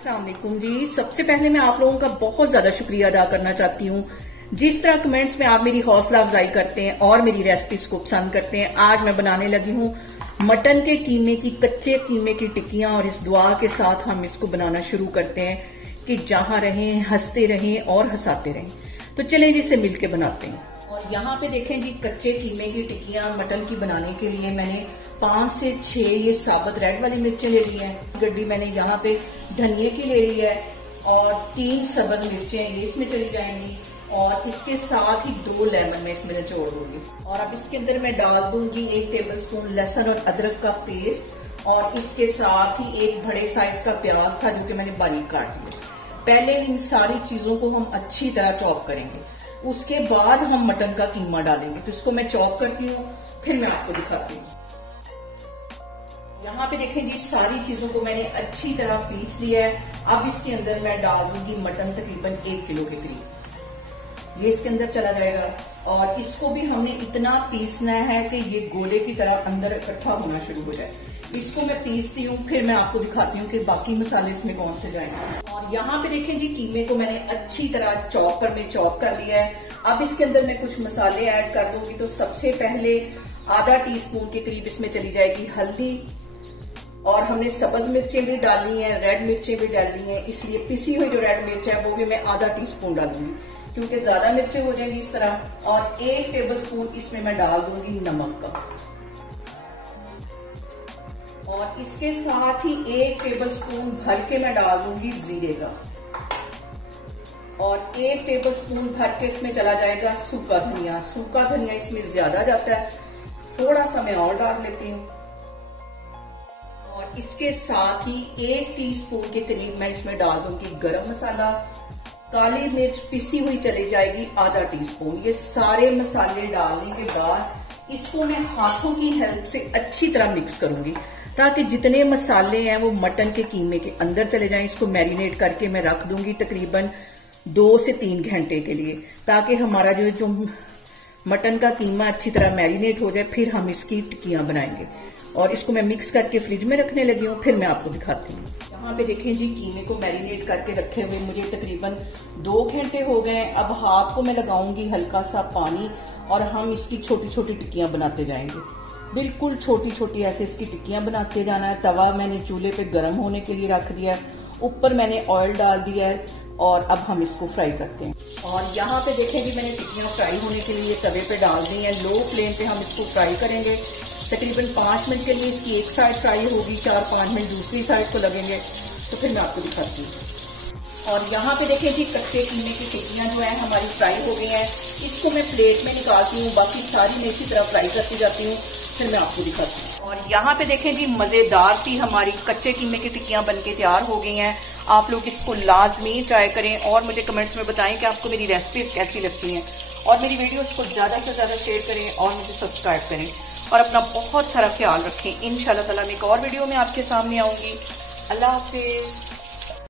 अस्सलाम वालेकुम जी। सबसे पहले मैं आप लोगों का बहुत ज्यादा शुक्रिया अदा करना चाहती हूँ। जिस तरह कमेंट्स में आप मेरी हौसला अफजाई करते हैं और मेरी रेसिपीज को पसंद करते हैं। आज मैं बनाने लगी हूँ मटन के कीमे की, कच्चे कीमे की टिक्कियां, और इस दुआ के साथ हम इसको बनाना शुरू करते हैं कि जहां रहें हंसते रहें और हंसाते रहें। तो चलें जी इसे मिलके बनाते हैं। और यहाँ पे देखें जी, कच्चे कीमे की टिक्कियां मटन की बनाने के लिए मैंने 5 से 6 ये साबुत रेड वाली मिर्चें ले ली हैं। गड्डी मैंने यहाँ पे धनिए की ले ली है और 3 सब्ज मिर्चें ये इसमें चली जाएंगी, और इसके साथ ही 2 लेमन मैं इसमें निचोड़ दूंगी। और अब इसके अंदर मैं डाल दूंगी 1 टेबलस्पून लहसुन और अदरक का पेस्ट, और इसके साथ ही 1 बड़े साइज का प्याज था जो कि मैंने बारीक काट लिया। पहले इन सारी चीजों को हम अच्छी तरह चॉप करेंगे, उसके बाद हम मटन का कीमा डालेंगे। तो इसको मैं चॉप करती हूँ, फिर मैं आपको दिखाती हूँ। यहाँ पे देखें जी, सारी चीजों को मैंने अच्छी तरह पीस लिया है। अब इसके अंदर मैं डाल दूंगी मटन, तकरीबन 1 किलो के करीब ये इसके अंदर चला जाएगा। और इसको भी हमने इतना पीसना है कि ये गोले की तरह अंदर इकट्ठा होना शुरू हो जाए। इसको मैं पीसती हूँ, फिर मैं आपको दिखाती हूँ कि बाकी मसाले इसमें कौन से जाएंगे। और यहाँ पे देखें जी, कीमे को मैंने अच्छी तरह चॉपर में चॉप कर लिया है। अब इसके अंदर मैं कुछ मसाले ऐड कर दूंगी। तो सबसे पहले आधा टीस्पून के करीब इसमें चली जाएगी हल्दी, और हमने सब्ज मिर्चें भी डालनी है, रेड मिर्चें भी डालनी है, इसलिए पिसी हुई जो रेड मिर्च है वो भी मैं आधा टीस्पून डालूंगी क्योंकि ज्यादा मिर्चें हो जाएंगी इस तरह। और 1 टेबलस्पून इसमें मैं डाल दूंगी नमक का, और इसके साथ ही 1 टेबलस्पून भर के मैं डाल दूंगी जीरे का, और 1 टेबलस्पून भर के इसमें चला जाएगा सूखा धनिया। सूखा धनिया इसमें ज्यादा जाता है, थोड़ा सा मैं और डाल लेती हूँ। और इसके साथ ही 1 टीस्पून के करीब मैं इसमें डाल दूंगी गरम मसाला। काली मिर्च पिसी हुई चली जाएगी आधा टीस्पून। ये सारे मसाले डालने के बाद इसको मैं हाथों की हेल्प से अच्छी तरह मिक्स करूंगी ताकि जितने मसाले हैं वो मटन के कीमे के अंदर चले जाएं। इसको मैरिनेट करके मैं रख दूंगी तकरीबन 2 से 3 घंटे के लिए, ताकि हमारा जो मटन का कीमा अच्छी तरह मैरिनेट हो जाए। फिर हम इसकी टिक्कियां बनाएंगे, और इसको मैं मिक्स करके फ्रिज में रखने लगी हूँ। फिर मैं आपको दिखाती हूँ। यहाँ पे देखें जी, कीमे को मैरिनेट करके रखे हुए मुझे तकरीबन 2 घंटे हो गए। अब हाथ को मैं लगाऊंगी हल्का सा पानी, और हम इसकी छोटी छोटी टिक्कियां बनाते जाएंगे। बिल्कुल छोटी छोटी ऐसे इसकी टिक्कियां बनाते जाना है। तवा मैंने चूल्हे पे गर्म होने के लिए रख दिया है, ऊपर मैंने ऑयल डाल दिया है, और अब हम इसको फ्राई करते हैं। और यहाँ पे देखें जी, मैंने टिक्कियां फ्राई होने के लिए तवे पे डाल दी है। लो फ्लेम पे हम इसको फ्राई करेंगे तकरीबन 5 मिनट के लिए। इसकी एक साइड फ्राई होगी, 4-5 मिनट दूसरी साइड को लगेंगे। तो फिर मैं आपको दिखाती हूँ। और यहाँ पे देखें जी, कच्चे कीमे की टिक्कियां जो है हमारी फ्राई हो गई हैं। इसको मैं प्लेट में निकालती हूँ, बाकी सारी मैं इसी तरह फ्राई करती जाती हूँ। फिर मैं आपको दिखाती हूँ। और यहाँ पे देखें जी, मजेदार सी हमारी कच्चे कीमे की टिक्कियां बनके तैयार हो गई हैं। आप लोग इसको लाजमी ट्राई करें और मुझे कमेंट्स में बताएं कि आपको मेरी रेसिपीज कैसी लगती हैं। और मेरी वीडियोस को ज्यादा से ज्यादा शेयर करें और मुझे सब्सक्राइब करें, और अपना बहुत सारा ख्याल रखें। इंशाल्लाह ताला मैं एक और वीडियो में आपके सामने आऊंगी। अल्लाह हाफिज।